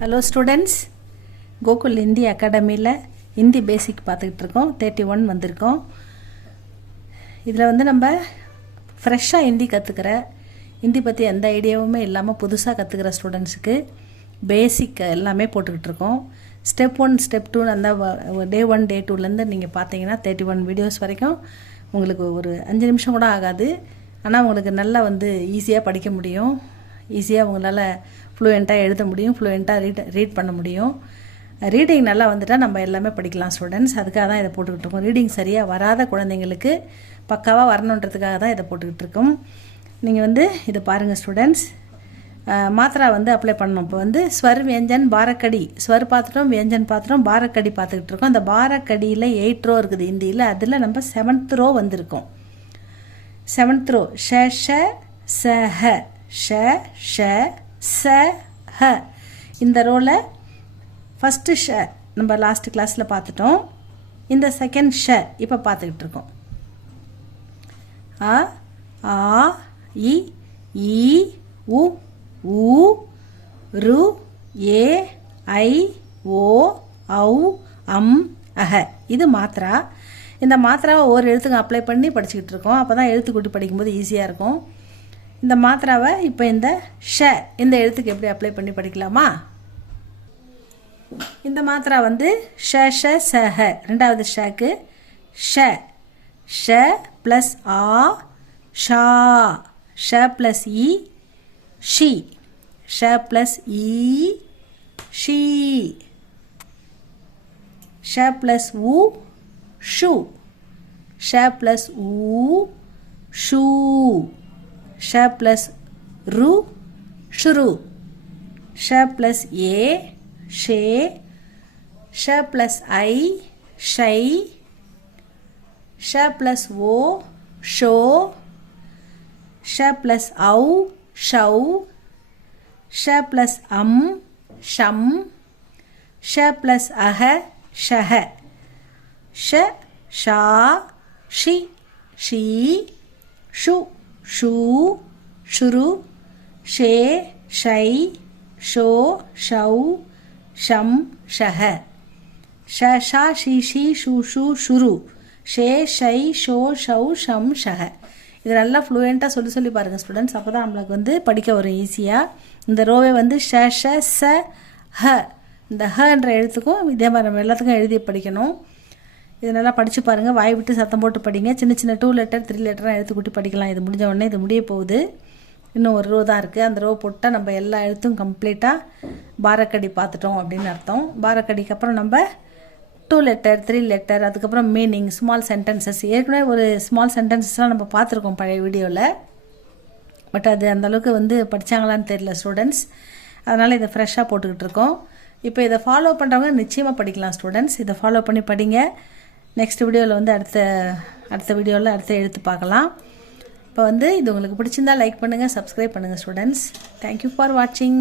Hello students, Gokul Hindi அகாடமியில் ஹிந்தி பேசிக் பார்த்துக்கிட்டு இருக்கோம். 31 வந்திருக்கோம். இதில் வந்து நம்ம ஃப்ரெஷ்ஷாக ஹிந்தி கற்றுக்கிற, ஹிந்தி பற்றி எந்த ஐடியாவுமே இல்லாமல் புதுசாக கற்றுக்கிற ஸ்டூடெண்ட்ஸுக்கு பேசிக் எல்லாமே போட்டுக்கிட்டு இருக்கோம். ஸ்டெப் 1 ஸ்டெப் 2 அந்த டே 1 டே 2லேருந்து நீங்கள் பார்த்தீங்கன்னா 31 வீடியோஸ் வரைக்கும் உங்களுக்கு ஒரு 5 நிமிஷம் கூட ஆகாது. ஆனால் உங்களுக்கு நல்லா வந்து ஈஸியாக படிக்க முடியும், ஈஸியாக உங்களால் ஃப்ளூயண்ட்டாக எழுத முடியும், ஃப்ளூயண்ட்டாக ரீட் பண்ண முடியும். ரீடிங் நல்லா வந்துட்டால் நம்ம எல்லாமே படிக்கலாம் ஸ்டூடெண்ட்ஸ். அதுக்காக தான் இதை போட்டுக்கிட்டு இருக்கோம். ரீடிங் சரியாக வராத குழந்தைங்களுக்கு பக்காவாக வரணுன்றதுக்காக தான் இதை போட்டுக்கிட்டு இருக்கோம். நீங்கள் வந்து இதை பாருங்கள் ஸ்டூடெண்ட்ஸ். மாத்திரா வந்து அப்ளை பண்ணணும். இப்போ வந்து ஸ்வர் வியஞ்சன் பாரக்கடி, ஸ்வர் பார்த்துட்டோம், வியஞ்சன் பார்த்துட்டோம், பாரக்கடி பார்த்துக்கிட்டு இருக்கோம். அந்த பாரக்கடியில் 8 ரோ இருக்குது ஹிந்தியில். அதில் நம்ம 7th ரோ வந்திருக்கோம். 7th ரோ ஷ ஷ ச ஹ, ஷ ஷ ச ஹ. இந்த ரோவில் ஃபஸ்ட்டு ஷ நம்ம லாஸ்ட் கிளாஸில் பார்த்துட்டோம். இந்த செகண்ட் ஷ இப்போ பார்த்துக்கிட்டு இருக்கோம். அ ஆ இ ஈ உ ஊ ரு ஏ ஐ ஓ ஔ அம் அஹ. இது மாத்திரா. இந்த மாத்திராவை ஒவ்வொரு எழுத்துக்கும் அப்ளை பண்ணி படிச்சுக்கிட்டு இருக்கோம். அப்போ தான் எழுத்து கூட்டி படிக்கும்போது ஈஸியாக இருக்கும். இந்த மாத்திராவை இப்போ இந்த ஷ இந்த எழுத்துக்கு எப்படி அப்ளை பண்ணி படிக்கலாமா? இந்த மாத்திரா வந்து ஷ ஷ ச ஹ. ரெண்டாவது ஷக்கு ஷ, ஷ ப்ளஸ் ஆ ஷா, ஷ ப்ளஸ் இ ஷி, ஷ ப்ளஸ் இ ஷி, ஷ ப்ளஸ் உ ஷு, ஷ ப்ளஸ் உ ஷூ, ஷ ப்ளஸ் ரு ஷுரு, ஷ ப்ளஸ் ஏ ஷே, ஷ ப்ளஸ் ஐ ஷை, ஷ ப்ளஸ் ஓ ஷோ, ஷ ப்ளஸ் ஔ ஷௌ, ஷ ப்ளஸ் அம் ஷம், ஷ ப்ளஸ் அஹ ஷஹ, ஷ ஷா ஷி ஷீ, ஷு ஷூ ஷுரு, ஷே ஷை ஷோ ஷௌ ஷம் ஷஹ, ஷ ஷா ஷி ஷி ஷு ஷூ ஷுரு, ஷே ஷை ஷோ ஷௌ ஷம் ஷஹ. இது நல்லா ஃப்ளூயண்ட்டாக சொல்லி பாருங்கள் ஸ்டூடெண்ட்ஸ். அப்போ தான் நம்மளுக்கு வந்து படிக்க வரும் ஈஸியாக. இந்த ரோவை வந்து ஷ ஷ ச ஹ, இந்த ஹன்ற எழுத்துக்கும் இதே மாதிரி நம்ம எல்லாத்துக்கும் எழுதி படிக்கணும். இது நல்லா படித்து பாருங்கள். வாய் விட்டு சத்தம் போட்டு படிங்க. சின்ன சின்ன 2 லெட்டர் 3 லெட்டராக எழுத்து கூட்டி படிக்கலாம். இது முடிஞ்ச உடனே இது முடிய போகுது. இன்னும் ஒரு ரோ தான் இருக்குது. அந்த ரோ போட்டால் நம்ம எல்லா எழுத்தும் கம்ப்ளீட்டாக பாரக்கடி பார்த்துட்டோம் அப்படின்னு அர்த்தம். பாரக்கடிக்கு அப்புறம் நம்ம 2 லெட்டர் 3 லெட்டர், அதுக்கப்புறம் மீனிங், ஸ்மால் சென்டென்சஸ். ஏற்கனவே ஒரு ஸ்மால் சென்டென்சஸ்லாம் நம்ம பார்த்துருக்கோம் பழைய வீடியோவில். பட் அது அந்தளவுக்கு வந்து படித்தாங்களான்னு தெரியல ஸ்டூடெண்ட்ஸ். அதனால் இதை ஃப்ரெஷ்ஷாக போட்டுக்கிட்டு இருக்கோம். இப்போ இதை ஃபாலோ பண்ணுறவங்க நிச்சயமாக படிக்கலாம் ஸ்டூடெண்ட்ஸ். இதை ஃபாலோ பண்ணி படிங்க. நெக்ஸ்ட் வீடியோவில் வந்து அடுத்த வீடியோவில் அடுத்த எழுத்து பார்க்கலாம். இப்போ வந்து இது உங்களுக்கு பிடிச்சிருந்தா லைக் பண்ணுங்கள், சப்ஸ்கிரைப் பண்ணுங்கள் ஸ்டூடெண்ட்ஸ். தேங்க்யூ ஃபார் வாட்சிங்.